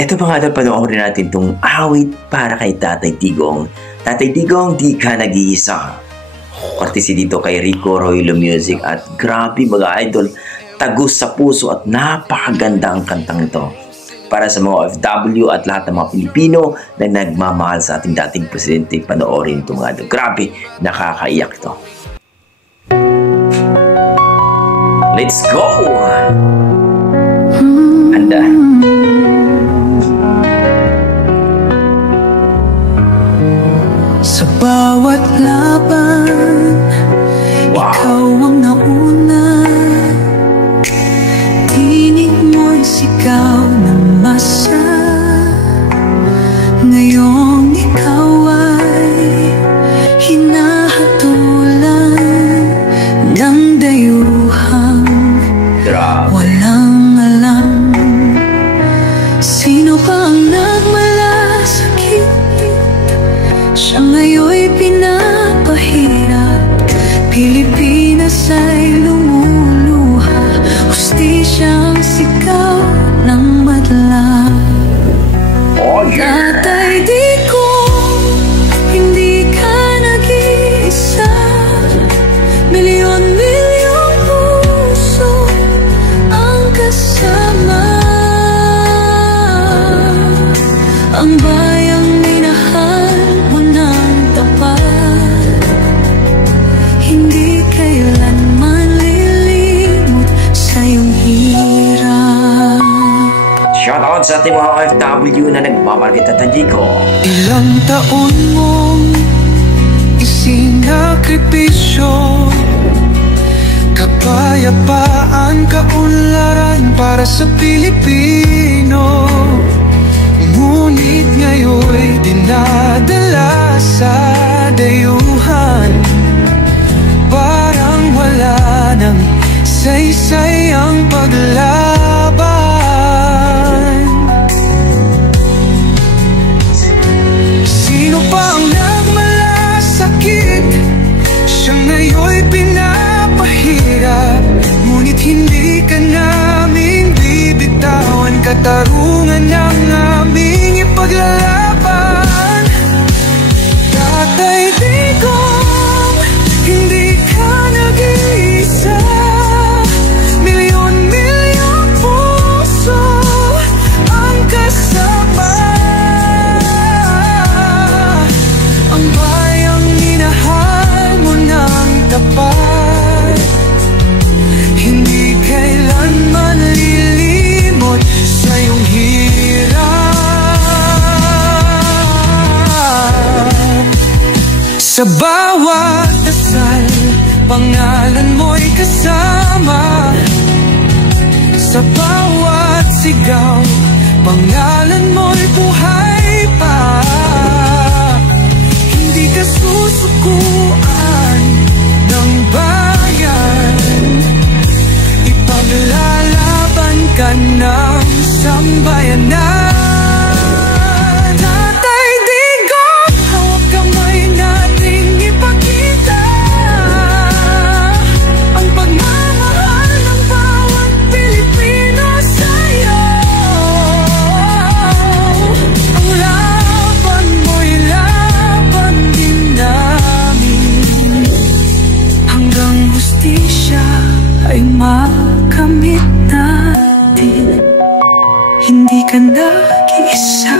Ito mga idol, panoorin natin itong awit para kay Tatay Digong. Tatay Digong, di ka nag-iisa. Courtesy dito kay Rico Roylo Music at grabe mga idol, tagus sa puso at napakaganda ang kantang ito. Para sa mga OFW at lahat ng mga Pilipino na nagmamahal sa ating dating presidente, panoorin ito mga idol. Grabe, nakakaiyak ito. Let's go! Handa. Sa bawat laban, ikaw ang nauna. Tinig mo'y sigaw ng masa. Ngayong ikaw ay hinahatulan ng dayuhang walang alam. Sino pa ang nagmalasakit? Siya ngayon'y pinapahirap. Pilipinas ay lumuluha. Hustisyang sigaw ng madla. Oh, yeah. Tatay Digong, hindi ka nag-iisa. Milyon-milyong puso ang kasama. Ang bayang minahal mo ng tapat, hindi kailanman lilimot sa iyong hirap. Shoutout sa ating mga OFW na nagmamahal kay Tatay Digong. Ilang taon mong isinakripisyo, kapayapaan, kaunlaran para sa Pilipino. Ngunit ngayon'y dinadala sa dayuhan. Parang wala nang saysay ang paglaban. Sino pa ang nagmalasakit? Siya ngayon'y pinapahirap. Ngunit hindi ka namin bibitawan. Katarungan ng aming ipaglalaban. Tatay Digong, hindi ka nag-iisa. Milyon-milyong puso ang kasama. Ang bayang minahal mo ng tapat, hindi kailanman lilimot sa iyong hirap. Sa bawat dasal, pangalan mo'y kasama. Sa bawat sigaw, pangalan mo'y buhay pa. Hindi ka susukuan ng bayan. Ipaglalaban ka ng sambayanan. Tatay Digong, hawak kamay nating ipakita ang pagmamahal ng bawat Pilipino sa'yo. Ang laban mo'y laban din namin, hanggang hustisya ay makamit natin. Hindi ka nag-iisa,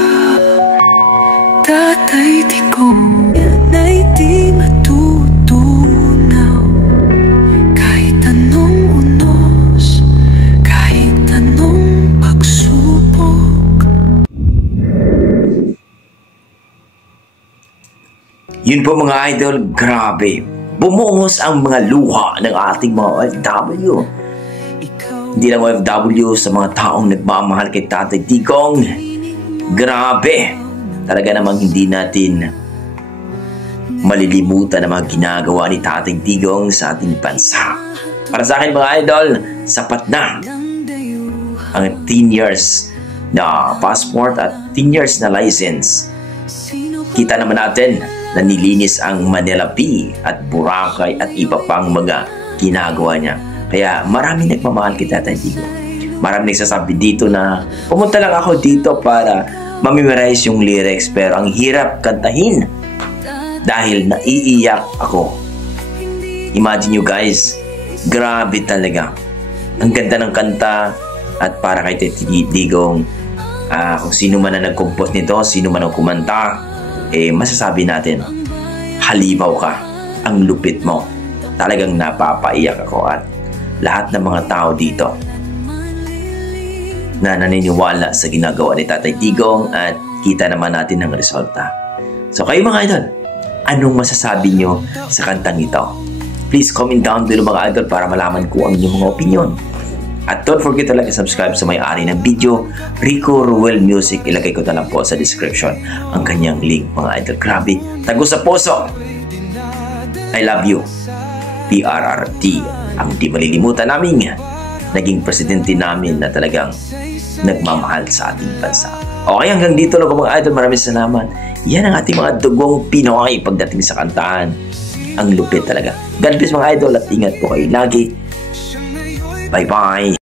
Tatay Digong. Yan ay di matutunaw. Kahit anong unos, kahit anong pagsubok. Yun po mga idol, grabe. Bumuhos ang mga luha ng ating mga OFW. Hindi lang OFW, sa mga taong nagmamahal kay Tatay Digong. Grabe. Talaga namang hindi natin malilimutan ang mga ginagawa ni Tatay Digong sa ating bansa. Para sa akin mga idol, sapat na ang 10 years na passport at 10 years na license. Kita naman natin na nilinis ang Manila Bay at Boracay at iba pang mga ginagawa niya. Kaya maraming nagmamahal kay Tatay Digong. Maraming nagsasabi dito na pumunta lang ako dito para mamemorize yung lyrics, pero ang hirap kantahin dahil naiiyak ako. Imagine nyo guys, grabe talaga. Ang ganda ng kanta at para kay Tatay Digong, kung sino man ang nag-compose nito, sino man ang kumanta, masasabi natin, halimaw ka, ang lupit mo. Talagang napapaiyak ako at lahat ng mga tao dito na naniniwala sa ginagawa ni Tatay Digong at kita naman natin ang resulta. So kayo mga idol, anong masasabi nyo sa kantang ito? Please comment down below mga idol para malaman ko ang inyong mga opinion. At don't forget to like and subscribe sa may-ari ng video, Rico Ruel Music. Ilagay ko na lang po sa description ang kanyang link mga idol. Grabe, tago sa puso. I love you. PRRT, ang di malilimutan namin naging presidente namin na talagang nagmamahal sa ating bansa. Okay, hanggang dito lang mga idol. Maraming salamat. Yan ang ating mga dugong Pinoy pagdating sa kantahan. Ang lupit talaga. God bless mga idol at ingat po kayo lagi. Bye-bye.